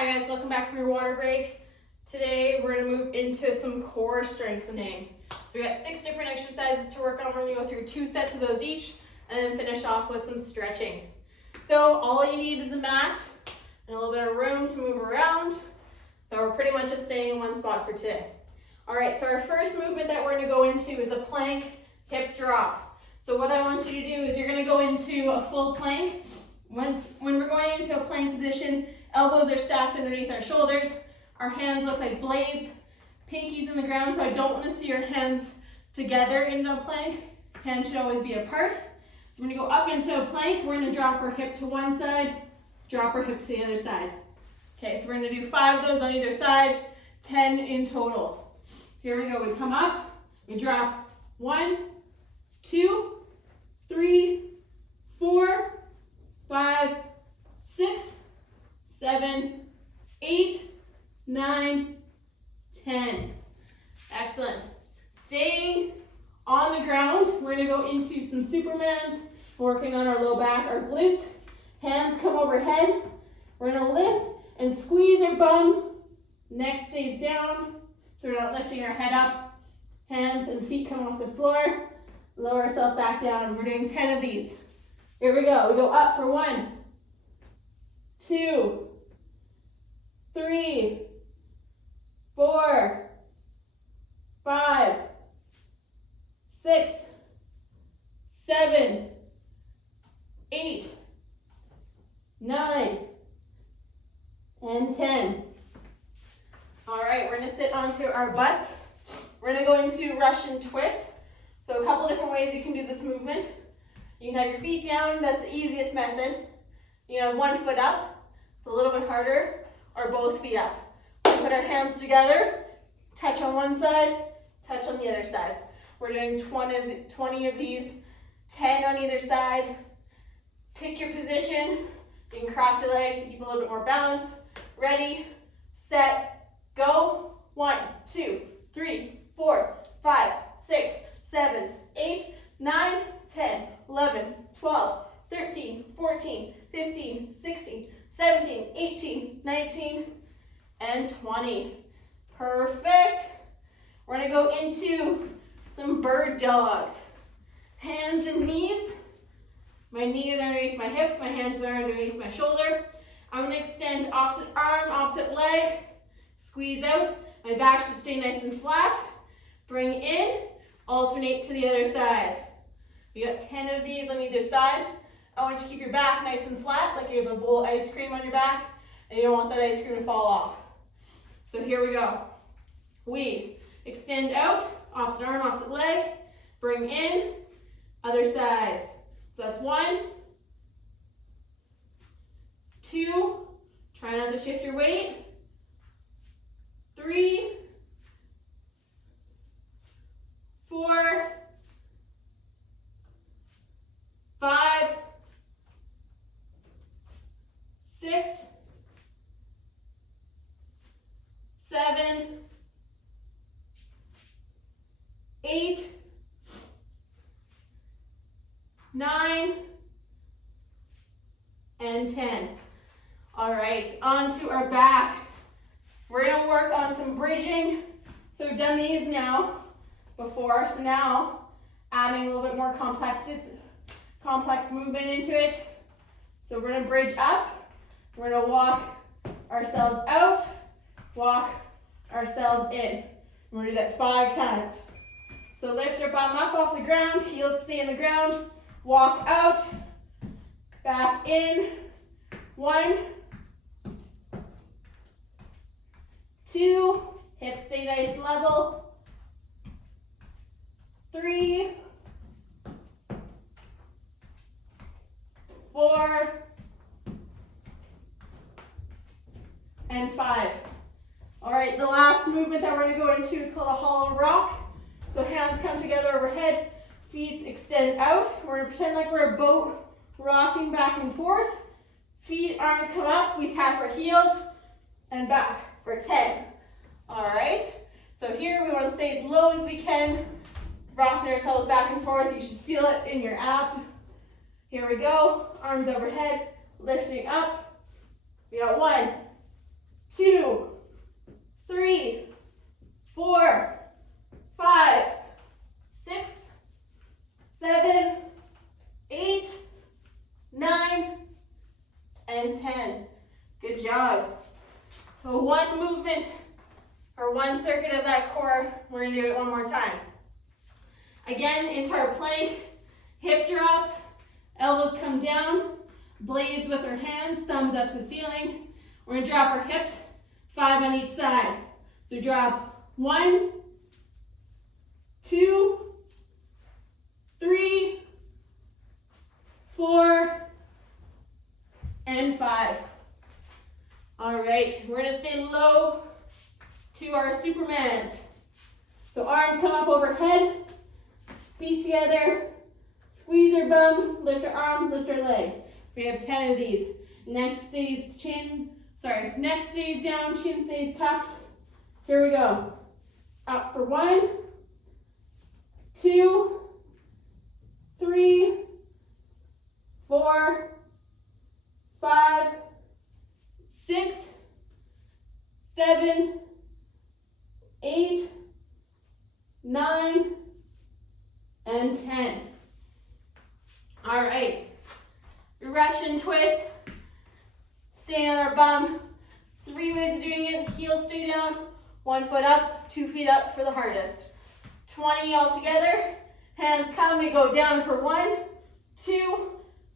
Hi guys, welcome back from your water break. Today we're going to move into some core strengthening. So we got 6 different exercises to work on. We're going to go through 2 sets of those each and then finish off with some stretching. So all you need is a mat and a little bit of room to move around. But we're pretty much just staying in one spot for today. Alright, so our first movement that we're going to go into is a plank hip drop. So what I want you to do is you're going to go into a full plank. When we're going into a plank position, elbows are stacked underneath our shoulders. Our hands look like blades. Pinkies in the ground, so I don't want to see your hands together into a plank. Hands should always be apart. So we're going to go up into a plank. We're going to drop our hip to one side, drop our hip to the other side. Okay, so we're going to do 5 of those on either side, 10 in total. Here we go. We come up, we drop 1, 2, 3, 4, 5, 6, 7, 8, 9, 10. Excellent. Staying on the ground, we're going to go into some Supermans, working on our low back, our glutes. Hands come overhead. We're going to lift and squeeze our bum. Neck stays down, so we're not lifting our head up. Hands and feet come off the floor. Lower ourselves back down. We're doing 10 of these. Here we go. We go up for 1, 2, 3, 4, 5, 6, 7, 8, 9, and 10. All right, we're going to sit onto our butts. We're going to go into Russian twist. So a couple different ways you can do this movement. You can have your feet down, that's the easiest method. You can have one foot up, it's a little bit harder, or both feet up. We put our hands together, touch on one side, touch on the other side. We're doing 20 of these, 10 on either side. Pick your position. You can cross your legs to keep a little bit more balance. Ready, set, go. 1, 2, 3, 4, 5, 6, 7, 8, 9, 10, 11, 12, 13, 14, 15, 16, 17, 18, 19, and 20. Perfect. We're going to go into some bird dogs. Hands and knees. My knees are underneath my hips. My hands are underneath my shoulder. I'm going to extend opposite arm, opposite leg. Squeeze out. My back should stay nice and flat. Bring in. Alternate to the other side. We got 10 of these on either side. I want you to keep your back nice and flat, like you have a bowl of ice cream on your back, and you don't want that ice cream to fall off. So here we go. We extend out, opposite arm, opposite leg, bring in, other side. So that's 1, 2, try not to shift your weight, 3, 4, 5, 6, 7, 8, 9, and 10. All right, onto our back. We're going to work on some bridging. So we've done these now before, so now adding a little bit more complex movement into it. So we're going to bridge up. We're going to walk ourselves out, walk ourselves in. We're going to do that 5 times. So lift our bum up off the ground, heels stay in the ground, walk out, back in. 1, 2, hips stay nice and level. 3, 4, and 5. All right, the last movement that we're going to go into is called a hollow rock. So hands come together overhead, feet extend out. We're going to pretend like we're a boat rocking back and forth. Feet, arms come up, we tap our heels and back for 10. All right, so here we want to stay as low as we can, rocking ourselves back and forth. You should feel it in your abs. Here we go, arms overhead, lifting up. We got 1, 2, 3, 4, 5, 6, 7, 8, 9, and 10. Good job. So one movement or one circuit of that core. We're going to do it one more time. Again, into our plank, hip drops, elbows come down, blades with our hands, thumbs up to the ceiling. We're going to drop our hips, 5 on each side. So drop 1, 2, 3, 4, and 5. All right, we're going to stay low to our Supermans. So arms come up overhead, feet together, squeeze our bum, lift our arms, lift our legs. We have 10 of these. Neck stays down, chin stays tucked. Here we go. Up for 1, 2, 3, 4, 5, 6, 7, 8, 9, and 10. All right, Russian twist, staying on our bum. 3 ways of doing it, heels stay down, 1 foot up, 2 feet up for the hardest. 20 all together, hands come, we go down for 1, 2,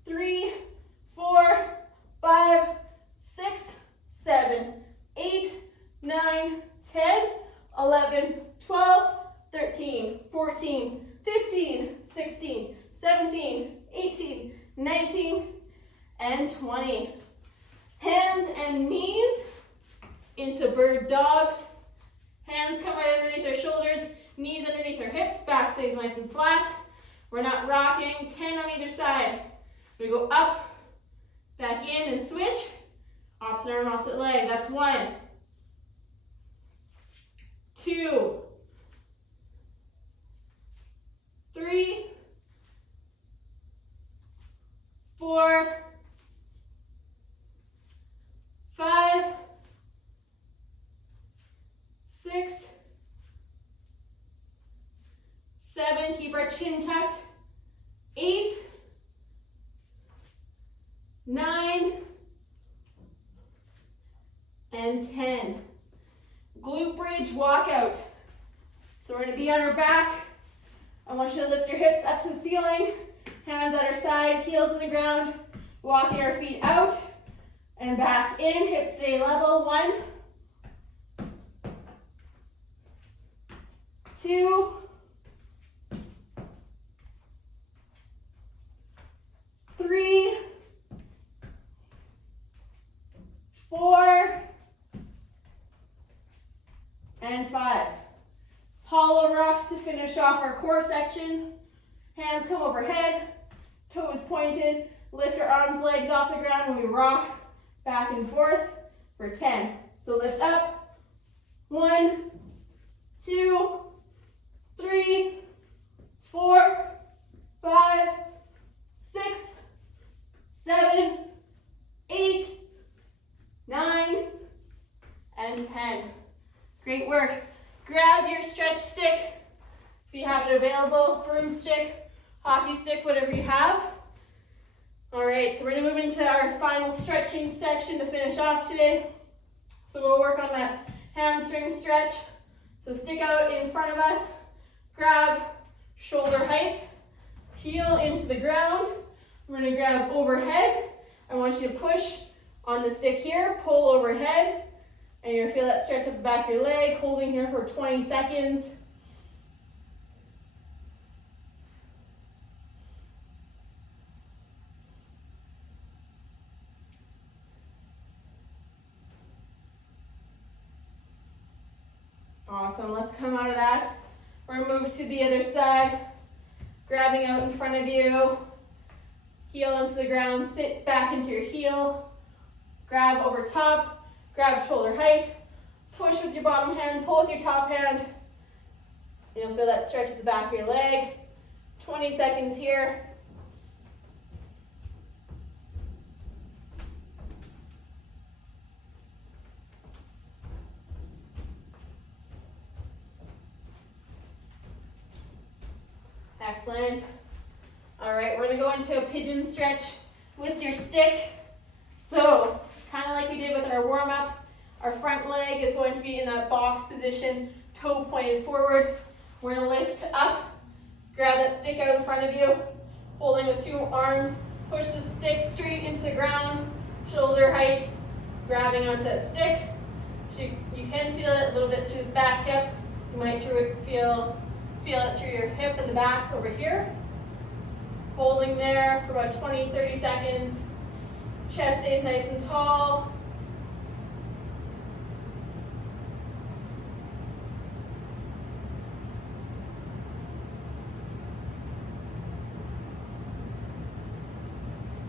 3, 4, 5, 6, 7, 8, 9, 10, 11, 12, 13, 14, 15, 16, 17, 18, 19, and 20. Hands and knees into bird dogs. Hands come right underneath our shoulders, knees underneath our hips, back stays nice and flat. We're not rocking, 10 on either side. We go up, back in and switch. Opposite arm, opposite leg. That's 1, 2, 3, 4, 5, 6, 7, keep our chin tucked, 8, 9, and 10. Glute bridge walkout. So we're going to be on our back. I want you to lift your hips up to the ceiling, hands at our side, heels in the ground, walking our feet out and back in, hips stay level. 1, 2, 3, 4, and 5. Hollow rocks to finish off our core section. Hands come overhead, toes pointed, lift our arms, legs off the ground when we rock back and forth for 10. So lift up, 1, 2, 3, 4, 5, 6, 7, 8, 9, and 10. Great work. Grab your stretch stick, if you have it available, broomstick, hockey stick, whatever you have. All right, so we're gonna move into our final stretching section to finish off today. So we'll work on that hamstring stretch. So stick out in front of us, grab shoulder height, heel into the ground. We're gonna grab overhead. I want you to push on the stick here, pull overhead, and you're gonna feel that stretch up the back of your leg, holding here for 20 seconds. Awesome, let's come out of that. We're gonna move to the other side, grabbing out in front of you, heel into the ground, sit back into your heel, grab over top, grab shoulder height, push with your bottom hand, pull with your top hand. You'll feel that stretch at the back of your leg. 20 seconds here. Excellent. All right, we're gonna go into a pigeon stretch with your stick. So, kind of like we did with our warm-up, our front leg is going to be in that box position, toe pointed forward. We're gonna lift up, grab that stick out in front of you, holding with 2 arms, push the stick straight into the ground, shoulder height, grabbing onto that stick. You can feel it a little bit through this back hip. You might feel it through your hip in the back over here. Holding there for about 20, 30 seconds. Chest stays nice and tall.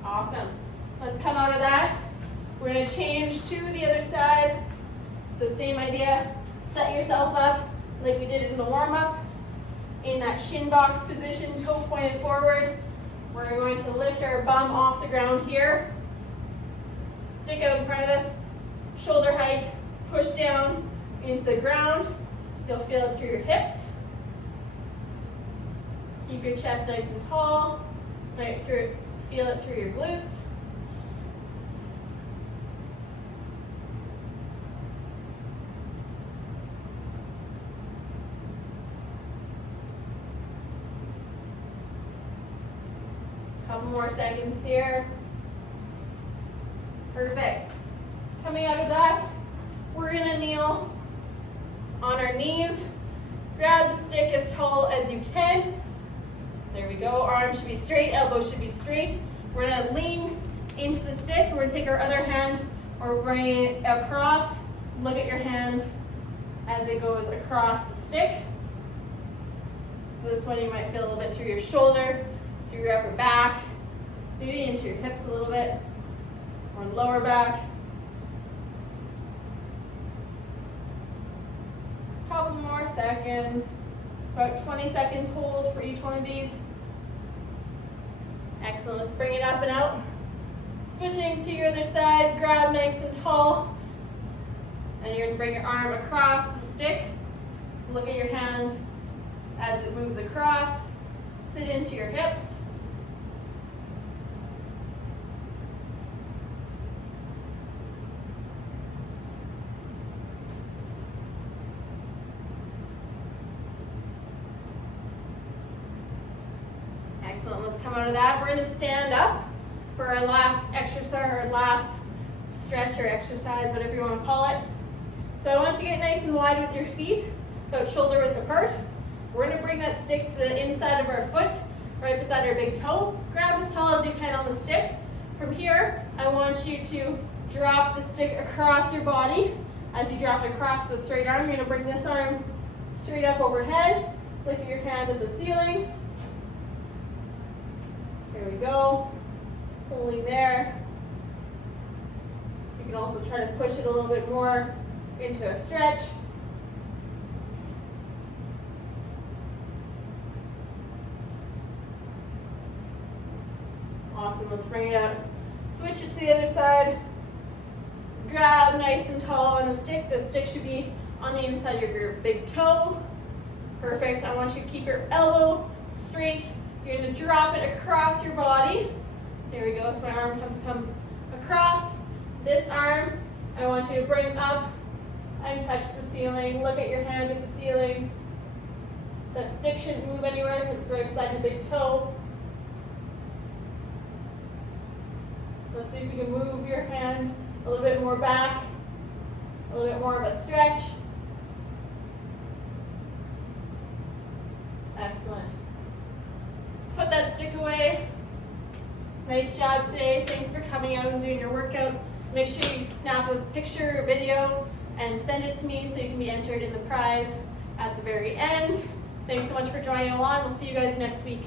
Awesome. Let's come out of that. We're going to change to the other side. So same idea. Set yourself up like we did in the warm-up. In that shin box position, toe pointed forward. We're going to lift our bum off the ground here. Stick out in front of us. Shoulder height. Push down into the ground. You'll feel it through your hips. Keep your chest nice and tall. Might feel it through your glutes. Couple more seconds here. Perfect. Coming out of that, we're gonna kneel on our knees. Grab the stick as tall as you can. There we go. Arms should be straight, elbows should be straight. We're gonna lean into the stick. We're gonna take our other hand, or bring it across. Look at your hand as it goes across the stick. So this one you might feel a little bit through your shoulder, through your upper back, maybe into your hips a little bit, or lower back. Couple more seconds. About 20 seconds hold for each one of these. Excellent. Let's bring it up and out. Switching to your other side, grab nice and tall. And you're going to bring your arm across the stick. Look at your hand as it moves across. Sit into your hips. Excellent. Let's come out of that. We're going to stand up for our last exercise, or last stretch or exercise, whatever you want to call it. So I want you to get nice and wide with your feet, about shoulder width apart. We're going to bring that stick to the inside of our foot, right beside our big toe. Grab as tall as you can on the stick. From here, I want you to drop the stick across your body. As you drop it across the straight arm, you're going to bring this arm straight up overhead. Look at your hand at the ceiling. There we go. Holding there. You can also try to push it a little bit more into a stretch. Awesome. Let's bring it out. Switch it to the other side. Grab nice and tall on the stick. The stick should be on the inside of your big toe. Perfect. I want you to keep your elbow straight. You're going to drop it across your body. Here we go. So my arm comes across. This arm, I want you to bring up and touch the ceiling. Look at your hand at the ceiling. That stick shouldn't move anywhere because it's right beside your big toe. Let's see if you can move your hand a little bit more back, a little bit more of a stretch. Excellent. Put that stick away. Nice job today. Thanks for coming out and doing your workout. Make sure you snap a picture or video and send it to me so you can be entered in the prize at the very end. Thanks so much for joining along. We'll see you guys next week.